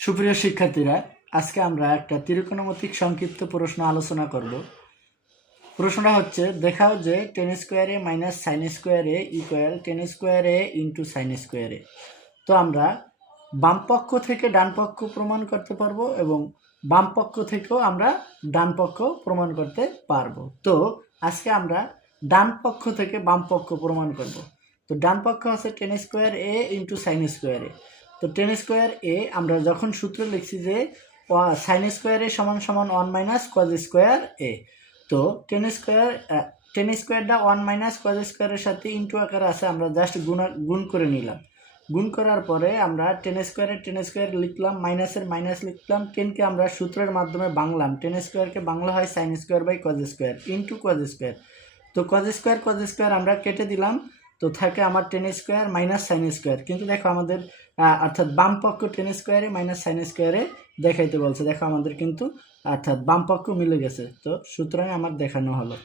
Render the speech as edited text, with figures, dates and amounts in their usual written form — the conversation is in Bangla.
সুপ্রিয় শিক্ষার্থীরা, আজকে আমরা একটা ত্রিকোণমিতিক সংক্ষিপ্ত প্রশ্ন আলোচনা করব। প্রশ্নটা হচ্ছে, দেখাও যে টেন স্কোয়ারে মাইনাস সাইন স্কোয়ারে ইকুয়াল টেন স্কোয়ারে ইন্টু সাইন স্কোয়ারে। তো আমরা বাম পক্ষ থেকে ডান পক্ষ প্রমাণ করতে পারবো এবং বাম পক্ষ থেকেও আমরা ডান পক্ষ প্রমাণ করতে পারবো। তো আজকে আমরা ডান পক্ষ থেকে বাম পক্ষ প্রমাণ করব। তো ডান পক্ষ হচ্ছে টেন স্কোয়ার এ ইন্টু সাইন স্কোয়ারে। তো টেন স্কোয়ার এ আমরা যখন সূত্র লিখছি যে সাইন স্কোয়ার এ সমান সমান 1 মাইনাস কজ স্কোয়ার এ। তো টেন স্কোয়ারটা 1 মাইনাস কজ স্কোয়ারের সাথে ইন্টু আকারে আছে, আমরা জাস্ট গুণ করে নিলাম। গুণ করার পরে আমরা টেন স্কোয়ার লিখলাম, মাইনাসের মাইনাস লিখলাম, টেনকে আমরা সূত্রের মাধ্যমে বাংলাম। টেন স্কোয়ারকে বাংলা হয় sine square by cos square into cos square. তো কজ স্কোয়ার আমরা কেটে দিলাম, তো থাকে আমার tan square minus sine square. কিন্তু দেখো আমাদের অর্থাৎ বাম পক্ষ টেন স্কোয়ারে মাইনাস সাইন স্কোয়ারে দেখাইতে বলছে। দেখো আমাদের কিন্তু অর্থাৎ বাম পক্ষ মিলে গেছে, তো সুতরাং আমার দেখানো হলো।